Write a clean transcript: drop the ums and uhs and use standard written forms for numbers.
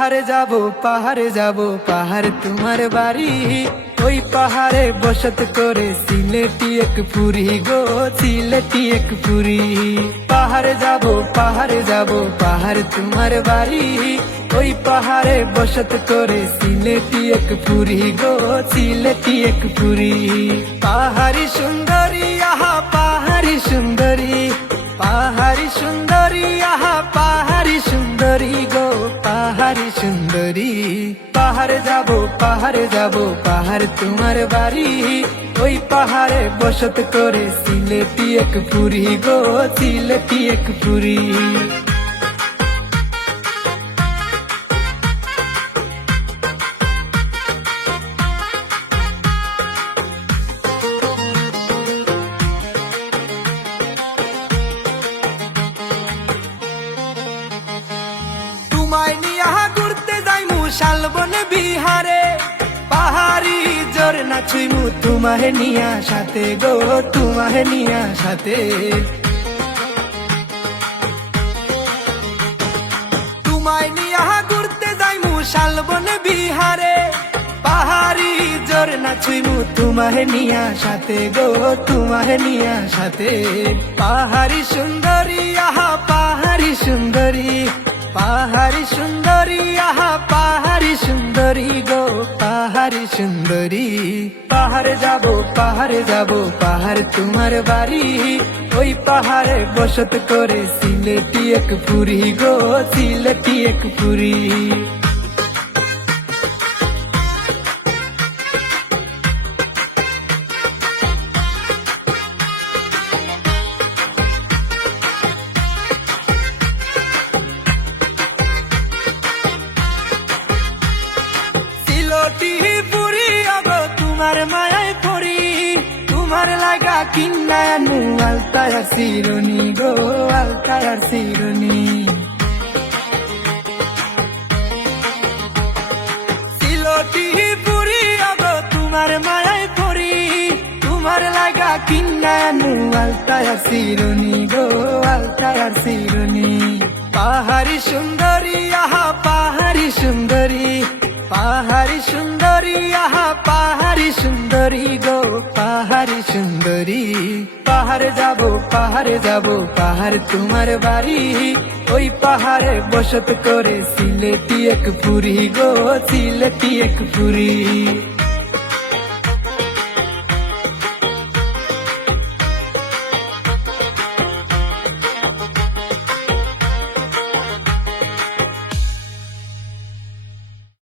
পাহাড়ে যাব পাহাড় তোমার বাড়ি। ওই পাহাড়ে বসত করে সিলেটি এক পুরি গো, সিলেটি এক পুরি। পাহাড়ে যাব পাহাড় তোমার বাড়ি। ওই পাহাড়ে বসত করে সিলেটি এক পুরি গো, সিলেটি এক পুরি। পাহাড়ি সুন্দরী আহা পাহাড়ি সুন্দরী, পাহাড়ি সুন্দরী আহা পাহাড়ি সুন্দরী গো, পাহাড়ি সুন্দরী। পাহাড়ে যাব পাহাড় তোমার বাড়ি। ওই পাহাড়ে বসত করে সিলেটি এক পুরি গো, সিলেটি এক পুরি। তোমায় নিয়া ঘুরতে যাইমু শালবন বিহারে, পাহাড়ি ঝরনা ছুইমু তোমাহে নিয়া সাথে গো, তোমাহে নিয়া সাথে। তোমায় নিয়া ঘুরতে যাইমু শালবন বিহারে, পাহাড়ি ঝরনা ছুইমু তোমাহে নিয়া সাথে গো, তোমাহে নিয়া সাথে। পাহাড়ি সুন্দরী আহা পাহাড়ি সুন্দরী, পাহাড়ি সুন্দরী আহা পাহাড়ি সুন্দরী গো, পাহাড়ি সুন্দরী। পাহাড়ে যাব পাহাড় তোমার বাড়ি। ওই পাহাড়ে বসত করে সিলেটি এক পুরি গো, সিলেটি এক পুরি। পুরি আগো তোমার মায়ায় পড়ি, তোমার লাগা কিন্নানু আলতার শিরোনি গো, আলতার শিরোনি। সিলটি পুরি আগো তোমার মায়ায় পড়ি, তোমার লাগা কিন্নানু আলতার শিরোনি গো, আলতার শিরোনি। পাহাড়ি সুন্দরী আহা পাহাড়ি সুন্দরী, পাহাড়ি সুন্দরী আহা পাহাড়ি সুন্দরী গো, পাহাড়ি সুন্দরী। পাহাড়ে যাব পাহাড় তোমার বাড়ি। ওই পাহাড়ে বসত করে সিলেটি এক পুরি গো, সিলেটি এক পুরি।